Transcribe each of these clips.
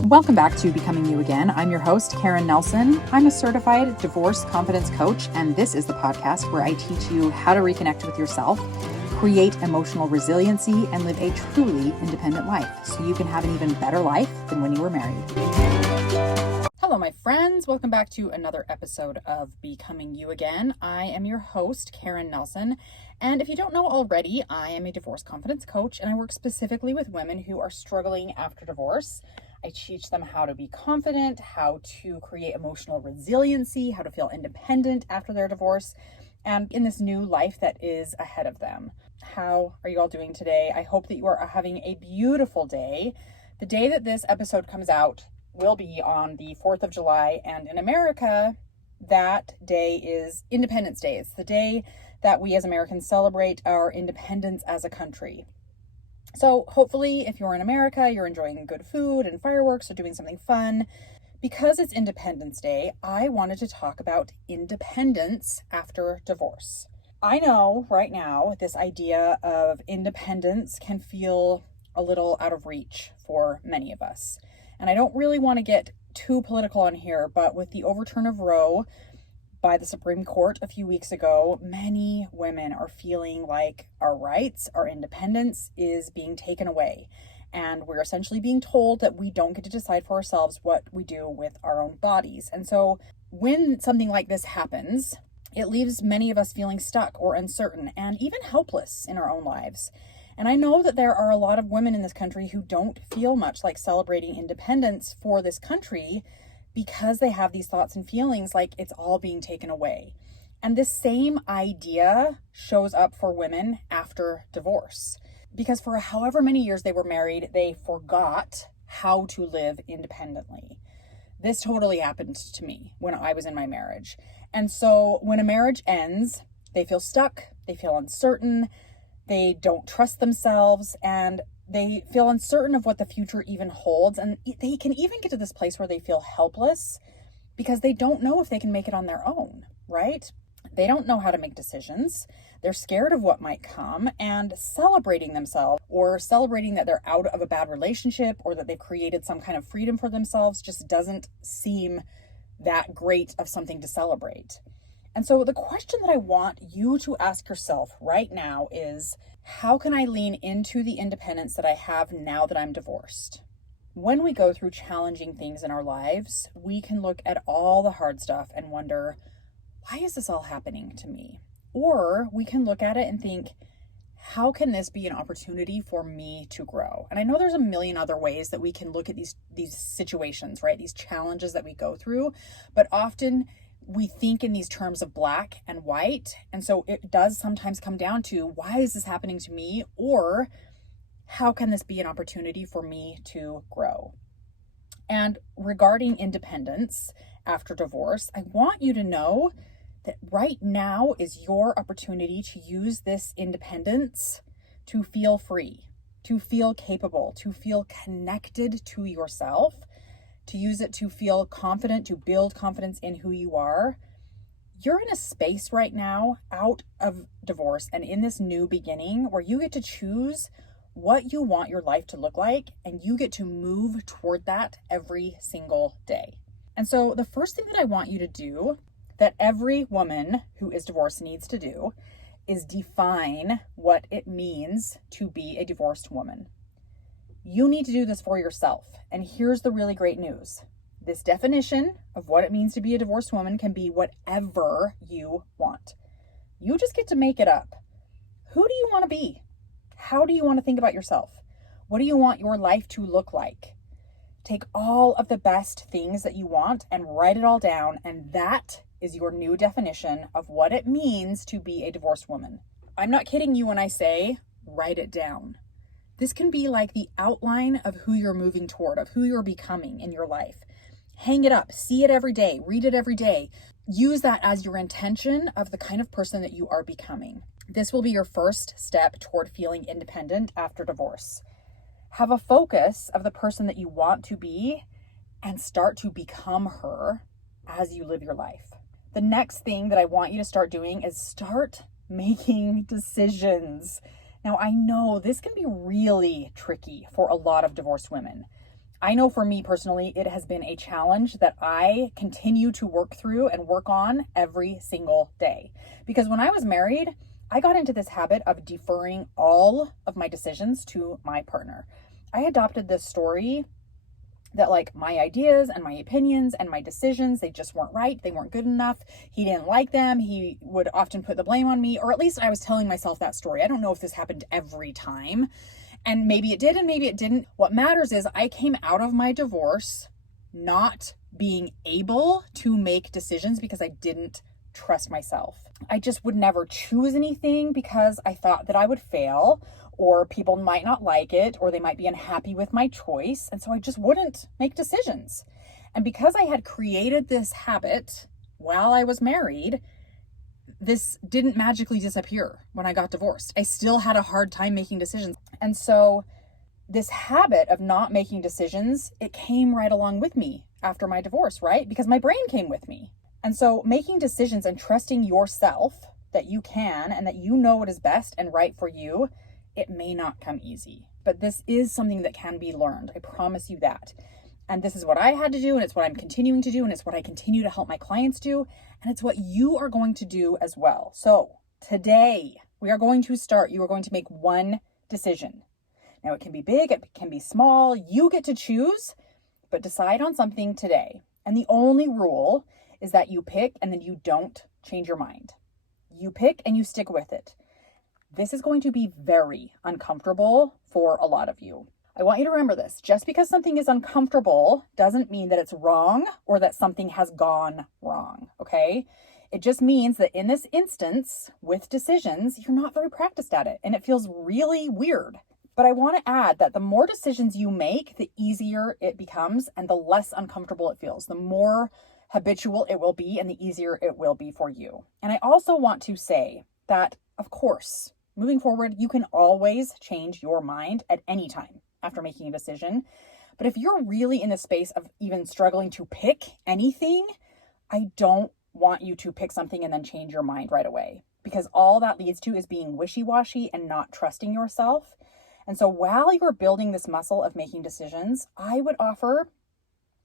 Welcome back to Becoming You Again. I'm your host, Karen Nelson. I'm a certified divorce confidence coach, and this is the podcast where I teach you how to reconnect with yourself, create emotional resiliency, and live a truly independent life so you can have an even better life than when you were married. Hello, my friends. Welcome back to another episode of Becoming You Again. I am your host, Karen Nelson. And if you don't know already, I am a divorce confidence coach, and I work specifically with women who are struggling after divorce. I teach them how to be confident, how to create emotional resiliency, how to feel independent after their divorce, and in this new life that is ahead of them. How are you all doing today? I hope that you are having a beautiful day. The day that this episode comes out will be on the 4th of July, and in America, that day is Independence Day. It's the day that we as Americans celebrate our independence as a country. So hopefully, if you're in America, you're enjoying good food and fireworks or doing something fun. Because it's Independence Day, I wanted to talk about independence after divorce. I know right now this idea of independence can feel a little out of reach for many of us. And I don't really want to get too political on here, but with the overturn of Roe by the Supreme Court a few weeks ago, many women are feeling like our rights, our independence is being taken away. And we're essentially being told that we don't get to decide for ourselves what we do with our own bodies. And so when something like this happens, it leaves many of us feeling stuck or uncertain and even helpless in our own lives. And I know that there are a lot of women in this country who don't feel much like celebrating independence for this country because they have these thoughts and feelings like it's all being taken away. And this same idea shows up for women after divorce. Because for however many years they were married, they forgot how to live independently. This totally happened to me when I was in my marriage. And so when a marriage ends, they feel stuck, they feel uncertain, they don't trust themselves, and they feel uncertain of what the future even holds. And they can even get to this place where they feel helpless because they don't know if they can make it on their own, right? They don't know how to make decisions. They're scared of what might come, and celebrating themselves or celebrating that they're out of a bad relationship or that they've created some kind of freedom for themselves just doesn't seem that great of something to celebrate. And so the question that I want you to ask yourself right now is, how can I lean into the independence that I have now that I'm divorced? When we go through challenging things in our lives, we can look at all the hard stuff and wonder, why is this all happening to me? Or we can look at it and think, how can this be an opportunity for me to grow? And I know there's a million other ways that we can look at these situations, right? These challenges that we go through, but often we think in these terms of black and white. And so it does sometimes come down to, why is this happening to me? Or how can this be an opportunity for me to grow? And regarding independence after divorce, I want you to know that right now is your opportunity to use this independence to feel free, to feel capable, to feel connected to yourself, to use it to feel confident, to build confidence in who you are. You're in a space right now out of divorce and in this new beginning where you get to choose what you want your life to look like, and you get to move toward that every single day. And so the first thing that I want you to do, that every woman who is divorced needs to do, is define what it means to be a divorced woman. You need to do this for yourself. And here's the really great news. This definition of what it means to be a divorced woman can be whatever you want. You just get to make it up. Who do you want to be? How do you want to think about yourself? What do you want your life to look like? Take all of the best things that you want and write it all down, and that is your new definition of what it means to be a divorced woman. I'm not kidding you when I say, write it down. This can be like the outline of who you're moving toward, of who you're becoming in your life. Hang it up, see it every day, read it every day. Use that as your intention of the kind of person that you are becoming. This will be your first step toward feeling independent after divorce. Have a focus of the person that you want to be and start to become her as you live your life. The next thing that I want you to start doing is start making decisions. Now, I know this can be really tricky for a lot of divorced women. I know for me personally, it has been a challenge that I continue to work through and work on every single day. Because when I was married, I got into this habit of deferring all of my decisions to my partner. I adopted this story that like my ideas and my opinions and my decisions, they just weren't right. They weren't good enough. He didn't like them. He would often put the blame on me, or at least I was telling myself that story. I don't know if this happened every time. And maybe it did and maybe it didn't. What matters is I came out of my divorce not being able to make decisions because I didn't trust myself. I just would never choose anything because I thought that I would fail, or people might not like it, or they might be unhappy with my choice. And so I just wouldn't make decisions. And because I had created this habit while I was married, this didn't magically disappear when I got divorced. I still had a hard time making decisions. And so this habit of not making decisions, it came right along with me after my divorce, right? Because my brain came with me. And so making decisions and trusting yourself that you can and that you know what is best and right for you, it may not come easy. But this is something that can be learned. I promise you that. And this is what I had to do, and it's what I'm continuing to do, and it's what I continue to help my clients do, and it's what you are going to do as well. So today, we are going to start. You are going to make one decision. Now, it can be big, it can be small. You get to choose, but decide on something today. And the only rule is that you pick and then you don't change your mind. You pick and you stick with it. This is going to be very uncomfortable for a lot of you. I want you to remember this. Just because something is uncomfortable doesn't mean that it's wrong or that something has gone wrong, okay? It just means that in this instance, with decisions, you're not very practiced at it, and it feels really weird. But I want to add that the more decisions you make, the easier it becomes and the less uncomfortable it feels. The more habitual it will be and the easier it will be for you. And I also want to say that, of course, moving forward, you can always change your mind at any time after making a decision. But if you're really in the space of even struggling to pick anything, I don't want you to pick something and then change your mind right away, because all that leads to is being wishy-washy and not trusting yourself. And so while you're building this muscle of making decisions, I would offer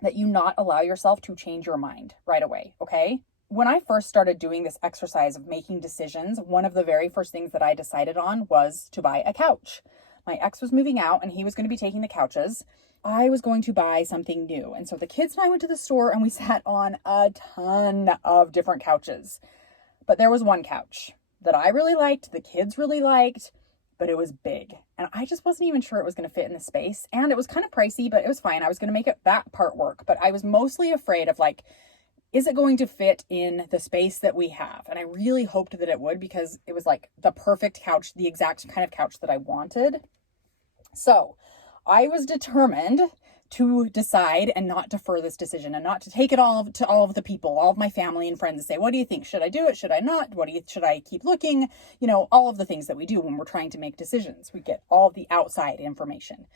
that you not allow yourself to change your mind right away, okay? When I first started doing this exercise of making decisions, one of the very first things that I decided on was to buy a couch. My ex was moving out and he was going to be taking the couches. I was going to buy something new. And so the kids and I went to the store and we sat on a ton of different couches. But there was one couch that I really liked, the kids really liked, but it was big. And I just wasn't even sure it was going to fit in the space. And it was kind of pricey, but it was fine. I was going to make that part work. But I was mostly afraid of like, is it going to fit in the space that we have? And I really hoped that it would, because it was like the perfect couch, the exact kind of couch that I wanted. So I was determined to decide and not defer this decision and not to take it all to all of the people, all of my family and friends, and say, what do you think? Should I do it? Should I not? Should I keep looking? All of the things that we do when we're trying to make decisions. We get all the outside information.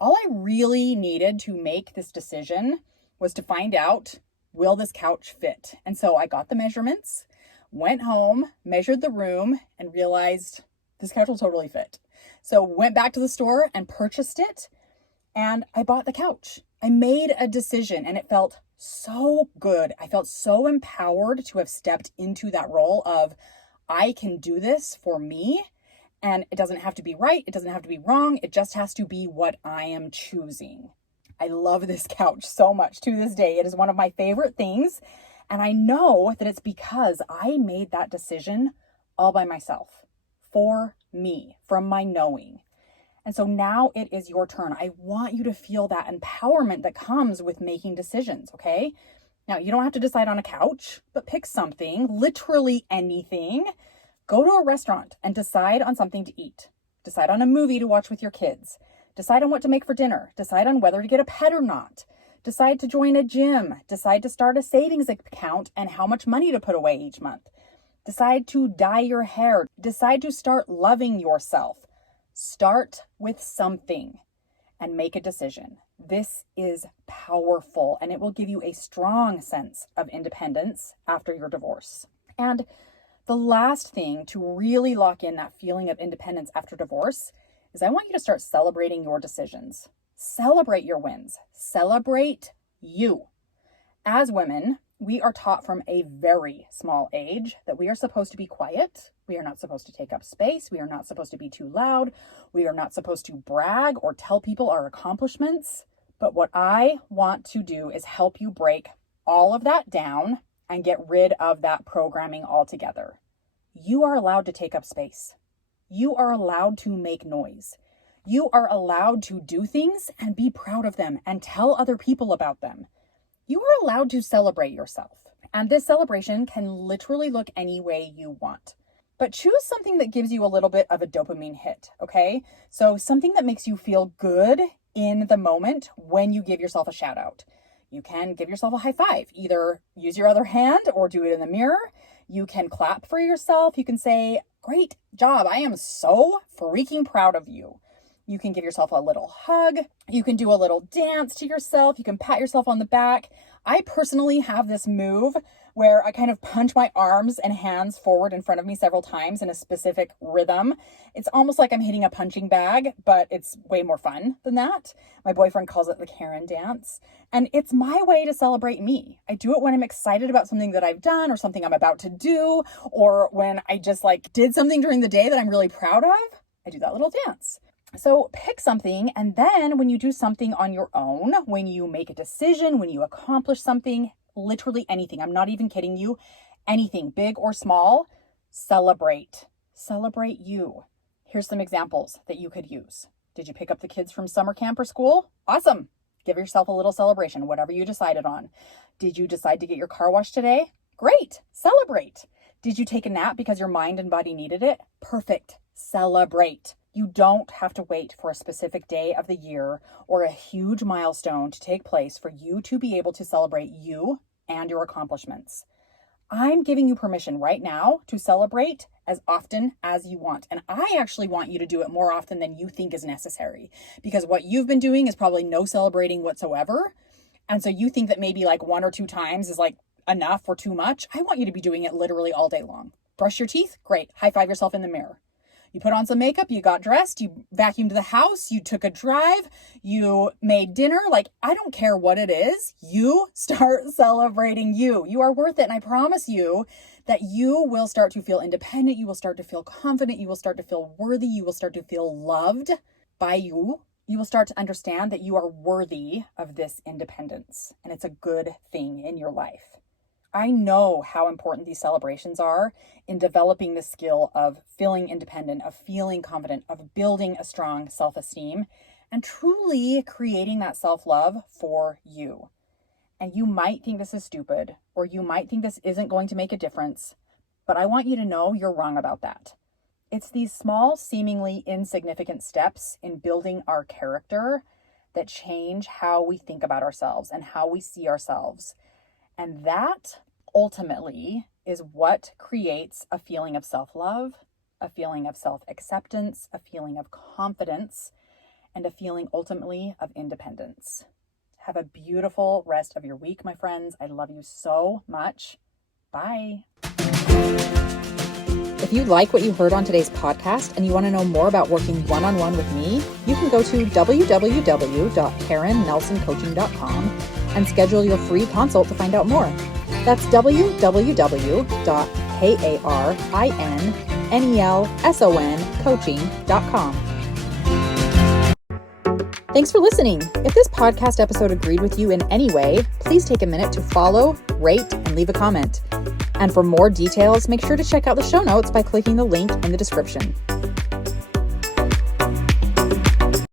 All I really needed to make this decision was to find out, will this couch fit? And so I got the measurements, went home, measured the room, and realized this couch will totally fit. So went back to the store and purchased it, and I bought the couch. I made a decision and it felt so good. I felt so empowered to have stepped into that role of, I can do this for me, and it doesn't have to be right. It doesn't have to be wrong. It just has to be what I am choosing. I love this couch so much to this day. It is one of my favorite things. And I know that it's because I made that decision all by myself, for me, from my knowing. And so now it is your turn. I want you to feel that empowerment that comes with making decisions, okay? Now, you don't have to decide on a couch, but pick something, literally anything. Go to a restaurant and decide on something to eat. Decide on a movie to watch with your kids. Decide on what to make for dinner. Decide on whether to get a pet or not. Decide to join a gym. Decide to start a savings account and how much money to put away each month. Decide to dye your hair. Decide to start loving yourself. Start with something and make a decision. This is powerful, and it will give you a strong sense of independence after your divorce. And the last thing to really lock in that feeling of independence after divorce is I want you to start celebrating your decisions. Celebrate your wins. Celebrate you. As women, we are taught from a very small age that we are supposed to be quiet. We are not supposed to take up space. We are not supposed to be too loud. We are not supposed to brag or tell people our accomplishments. But what I want to do is help you break all of that down and get rid of that programming altogether. You are allowed to take up space. You are allowed to make noise. You are allowed to do things and be proud of them and tell other people about them. You are allowed to celebrate yourself. And this celebration can literally look any way you want. But choose something that gives you a little bit of a dopamine hit, okay? So something that makes you feel good in the moment when you give yourself a shout out. You can give yourself a high five. Either use your other hand or do it in the mirror. You can clap for yourself. You can say, "Great job. I am so freaking proud of you." You can give yourself a little hug. You can do a little dance to yourself. You can pat yourself on the back. I personally have this move where I kind of punch my arms and hands forward in front of me several times in a specific rhythm. It's almost like I'm hitting a punching bag, but it's way more fun than that. My boyfriend calls it the Karen dance. And it's my way to celebrate me. I do it when I'm excited about something that I've done or something I'm about to do, or when I just did something during the day that I'm really proud of. I do that little dance. So pick something, and then when you do something on your own, when you make a decision, when you accomplish something, literally anything, I'm not even kidding you, anything, big or small, celebrate. Celebrate you. Here's some examples that you could use. Did you pick up the kids from summer camp or school? Awesome. Give yourself a little celebration, whatever you decided on. Did you decide to get your car washed today? Great. Celebrate. Did you take a nap because your mind and body needed it? Perfect. Celebrate. You don't have to wait for a specific day of the year or a huge milestone to take place for you to be able to celebrate you and your accomplishments. I'm giving you permission right now to celebrate as often as you want. And I actually want you to do it more often than you think is necessary, because what you've been doing is probably no celebrating whatsoever. And so you think that maybe 1 or 2 times is enough or too much. I want you to be doing it literally all day long. Brush your teeth? Great. High five yourself in the mirror. You put on some makeup, you got dressed, you vacuumed the house, you took a drive, you made dinner. I don't care what it is. You start celebrating you. You are worth it. And I promise you that you will start to feel independent. You will start to feel confident. You will start to feel worthy. You will start to feel loved by you. You will start to understand that you are worthy of this independence. And it's a good thing in your life. I know how important these celebrations are in developing the skill of feeling independent, of feeling confident, of building a strong self-esteem, and truly creating that self-love for you. And you might think this is stupid, or you might think this isn't going to make a difference, but I want you to know you're wrong about that. It's these small, seemingly insignificant steps in building our character that change how we think about ourselves and how we see ourselves. And that ultimately is what creates a feeling of self-love, a feeling of self-acceptance, a feeling of confidence, and a feeling ultimately of independence. Have a beautiful rest of your week, my friends. I love you so much. Bye. If you like what you heard on today's podcast and you want to know more about working one-on-one with me, you can go to www.karennelsoncoaching.com and schedule your free consult to find out more. That's www.karennelsoncoaching.com. Thanks for listening. If this podcast episode agreed with you in any way, please take a minute to follow, rate, and leave a comment. And for more details, make sure to check out the show notes by clicking the link in the description.